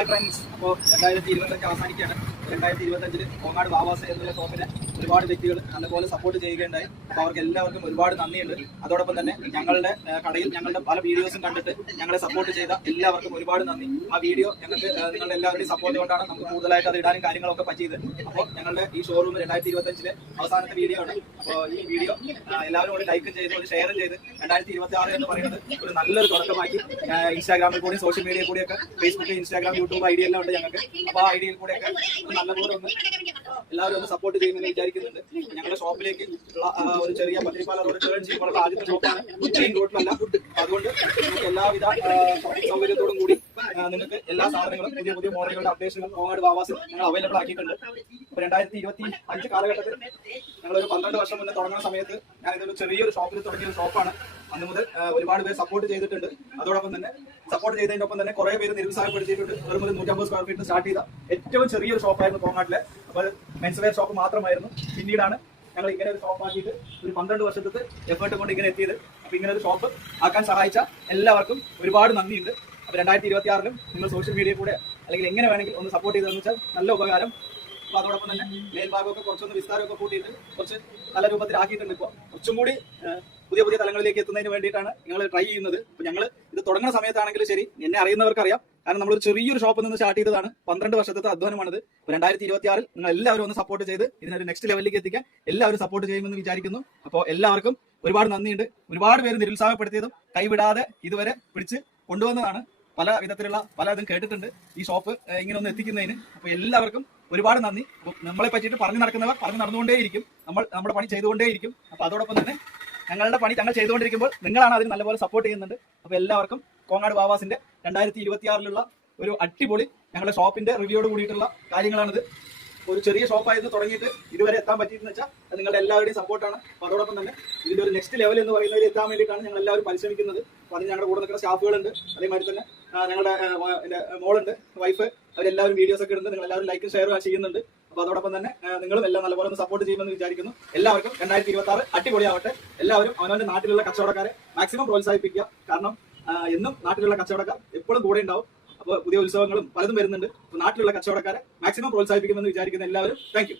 Hi friends, അപ്പോൾ 2025 അവസാനിക്കുകയാണ്. 2025 കോങ്ങാട് വാവാസ് എന്നുള്ള ഷോപ്പിനെ ഒരുപാട് വ്യക്തികൾ നല്ലപോലെ സപ്പോർട്ട് ചെയ്യുകയുണ്ടായി. അപ്പോൾ അവർക്ക് എല്ലാവർക്കും ഒരുപാട് നന്ദിയുണ്ട്. അതോടൊപ്പം തന്നെ ഞങ്ങളുടെ കടയിൽ ഞങ്ങളുടെ പല വീഡിയോസും കണ്ടിട്ട് ഞങ്ങളെ സപ്പോർട്ട് ചെയ്ത എല്ലാവർക്കും ഒരുപാട് നന്ദി. ആ വീഡിയോ ഞങ്ങൾക്ക് നിങ്ങളുടെ എല്ലാവരുടെയും സപ്പോർട്ട് കൊണ്ടാണ് നമുക്ക് കൂടുതലായിട്ട് അത് ഇടാനും കാര്യങ്ങളൊക്കെ പറ്റിയത്. അപ്പോൾ ഞങ്ങളുടെ ഈ ഷോറൂം 2025 അവസാനത്തെ വീഡിയോ ആണ്. അപ്പോൾ ഈ വീഡിയോ എല്ലാവരും കൂടി ലൈക്കും ചെയ്ത് ഒരു ഷെയറും ചെയ്ത് 2026 എന്ന് പറയുന്നത് ഒരു നല്ലൊരു തുടക്കമാക്കി ഇൻസ്റ്റാഗ്രാമിൽ കൂടി സോഷ്യൽ മീഡിയയിൽ കൂടിയൊക്കെ ഫേസ്ബുക്ക്, ഇൻസ്റ്റാഗ്രാം, യൂട്യൂബ് ഐഡിയ എല്ലാം ഉണ്ട് ഞങ്ങൾക്ക്. അപ്പോൾ ആ ഐഡിയയിൽ കൂടെയൊക്കെ നല്ലപോലെ ഒന്ന് എല്ലാവരും ഒന്ന് സപ്പോർട്ട് ചെയ്യുമെന്ന് വിചാരിക്കുന്നുണ്ട്. ഞങ്ങളുടെ ഷോപ്പിലേക്ക് ഒരു ചെറിയ പത്തിരിപ്പാല റോഡ് ടേൺ ചെയ്യുമ്പോൾ ആദ്യത്തെ ഷോപ്പാണ്, മെയിൻ റോഡിലല്ല. അതുകൊണ്ട് എല്ലാവിധ സൗകര്യത്തോടും കൂടി നിങ്ങൾക്ക് എല്ലാ സാധനങ്ങളും പുതിയ പുതിയ മോഡലുകളുടെ അപ്ഡേഷനുകൾ കോങ്ങാട് വാവാസിൽ ഞങ്ങൾ അവൈലബിൾ ആക്കിയിട്ടുണ്ട്. അപ്പോൾ 2025 കാലഘട്ടത്തിൽ ഞങ്ങളൊരു 12 വർഷം മുന്നേ തുടങ്ങുന്ന സമയത്ത് ഞാൻ ഇതൊരു ചെറിയൊരു ഷോപ്പിൽ തുടങ്ങിയ ഒരു ഷോപ്പാണ്. അന്ന് മുതൽ ഒരുപാട് പേര് സപ്പോർട്ട് ചെയ്തിട്ടുണ്ട്. അതോടൊപ്പം തന്നെ സപ്പോർട്ട് ചെയ്തതിന്റെ ഒപ്പം തന്നെ കുറെ പേര് നിരുത്സാഹപ്പെടുത്തിയിട്ടുണ്ട്. വെറും ഒരു 150 സ്ക്വയർ ഫീറ്റ് സ്റ്റാർട്ട് ചെയ്ത ഏറ്റവും ചെറിയൊരു ഷോപ്പായിരുന്നു കോങ്ങാട്ടിലെ. അപ്പോൾ മെൻസ് വെയർ ഷോപ്പ് മാത്രമായിരുന്നു. പിന്നീടാണ് ഞങ്ങൾ ഇങ്ങനെ ഒരു ഷോപ്പ് ആക്കിയിട്ട് ഒരു 12 വർഷത്തെ എഫേർട്ട് കൊണ്ട് ഇങ്ങനെ എത്തിയത്. അപ്പോൾ ഇങ്ങനെ ഒരു ഷോപ്പ് ആക്കാൻ സഹായിച്ച എല്ലാവർക്കും ഒരുപാട് നന്ദിയുണ്ട്. അപ്പോൾ 2026 നിങ്ങൾ സോഷ്യൽ മീഡിയ കൂടെ അല്ലെങ്കിൽ എങ്ങനെ വേണമെങ്കിൽ ഒന്ന് സപ്പോർട്ട് ചെയ്തതെന്ന് വെച്ചാൽ നല്ല ഉപകാരം. അപ്പോൾ അതോടൊപ്പം തന്നെ മേൽഭാഗമൊക്കെ കുറച്ചൊന്ന് വിസ്താരമൊക്കെ കൂട്ടിയിട്ട് കുറച്ച് നല്ല രൂപത്തിലാക്കിയിട്ടുണ്ട്. ഇപ്പോൾ കുറച്ചും കൂടി പുതിയ പുതിയ തലങ്ങളിലേക്ക് എത്തുന്നതിന് വേണ്ടിയിട്ടാണ് ഞങ്ങൾ ട്രൈ ചെയ്യുന്നത്. അപ്പോൾ ഞങ്ങൾ ഇത് തുടങ്ങുന്ന സമയത്താണെങ്കിലും ശരി, എന്നെ അറിയുന്നവർക്ക് അറിയാം. കാരണം നമ്മളൊരു ചെറിയൊരു ഷോപ്പിൽ നിന്ന് സ്റ്റാർട്ട് ചെയ്തതാണ്. 12 വർഷത്തെ അധ്വാനമാണിത്. 2026 നിങ്ങൾ എല്ലാവരും ഒന്ന് സപ്പോർട്ട് ചെയ്ത് ഇതിനൊരു നെക്സ്റ്റ് ലെവലിലേക്ക് എത്തിക്കാൻ എല്ലാവരും സപ്പോർട്ട് ചെയ്യുമെന്ന് വിചാരിക്കുന്നു. അപ്പോൾ എല്ലാവർക്കും ഒരുപാട് നന്ദിയുണ്ട്. ഒരുപാട് പേര് നിരുത്സാഹപ്പെടുത്തിയതും കൈവിടാതെ ഇതുവരെ പിടിച്ച് കൊണ്ടുവന്നതാണ്. പല വിധത്തിലുള്ള പലതും കേട്ടിട്ടുണ്ട് ഈ ഷോപ്പ് ഇങ്ങനെ ഒന്ന് എത്തിക്കുന്നതിന്. അപ്പോൾ എല്ലാവർക്കും ഒരുപാട് നന്ദി. നമ്മളെ പറ്റിയിട്ട് പറഞ്ഞു നടക്കുന്നവർ പറഞ്ഞു നടന്നുകൊണ്ടേയിരിക്കും. നമ്മൾ നമ്മുടെ പണി ചെയ്തുകൊണ്ടേയിരിക്കും. അപ്പോൾ അതോടൊപ്പം തന്നെ ഞങ്ങളുടെ പണി ഞങ്ങൾ ചെയ്തുകൊണ്ടിരിക്കുമ്പോൾ നിങ്ങളാണ് അതിന് നല്ലപോലെ സപ്പോർട്ട് ചെയ്യുന്നുണ്ട്. അപ്പോൾ എല്ലാവർക്കും കോങ്ങാട് വാവാസിന്റെ 2026 ഒരു അടിപൊളി ഞങ്ങളുടെ ഷോപ്പിന്റെ റിവ്യൂയോട് കൂടിയിട്ടുള്ള കാര്യങ്ങളാണിത്. ഒരു ചെറിയ ഷോപ്പായിരുന്നു തുടങ്ങിയിട്ട് ഇതുവരെ എത്താൻ പറ്റിയെന്ന് വെച്ചാൽ നിങ്ങളുടെ എല്ലാവരുടെയും സപ്പോർട്ടാണ്. അപ്പോൾ അതോടൊപ്പം തന്നെ ഇതിന്റെ ഒരു നെക്സ്റ്റ് ലെവൽ എന്ന് പറയുന്നതിൽ എത്താൻ വേണ്ടിയിട്ടാണ് ഞങ്ങൾ എല്ലാവരും പരിശ്രമിക്കുന്നത്. അപ്പോൾ അതിന് ഞങ്ങളുടെ കൂടെ നിൽക്കുന്ന സ്റ്റാഫുകളുണ്ട്. അതേമാതിരി തന്നെ ഞങ്ങളുടെ മോളുണ്ട്, വൈഫ്, അവരെല്ലാവരും വീഡിയോസ് ഒക്കെ ഇടുന്നുണ്ട്. നിങ്ങൾ എല്ലാവരും ലൈക്കും ഷെയറും ചെയ്യുന്നുണ്ട്. അപ്പോൾ അതോടൊപ്പം തന്നെ നിങ്ങളും എല്ലാം നല്ലപോലെ ഒന്ന് സപ്പോർട്ട് ചെയ്യുമെന്ന് വിചാരിക്കുന്നു. എല്ലാവർക്കും 2026 അടിപൊളിയാവട്ടെ. എല്ലാവരും അവനവന്റെ നാട്ടിലുള്ള കച്ചവടക്കാരെ മാക്സിമം പ്രോത്സാഹിപ്പിക്കുക. കാരണം എന്നും നാട്ടിലുള്ള കച്ചവടക്കാർ എപ്പോഴും കൂടെ ഉണ്ടാവും. അപ്പോൾ പുതിയ ഉത്സവങ്ങളും പലതും വരുന്നുണ്ട്. നാട്ടിലുള്ള കച്ചവടക്കാരെ മാക്സിമം പ്രോത്സാഹിപ്പിക്കുമെന്ന് വിചാരിക്കുന്ന എല്ലാവരും താങ്ക് യു.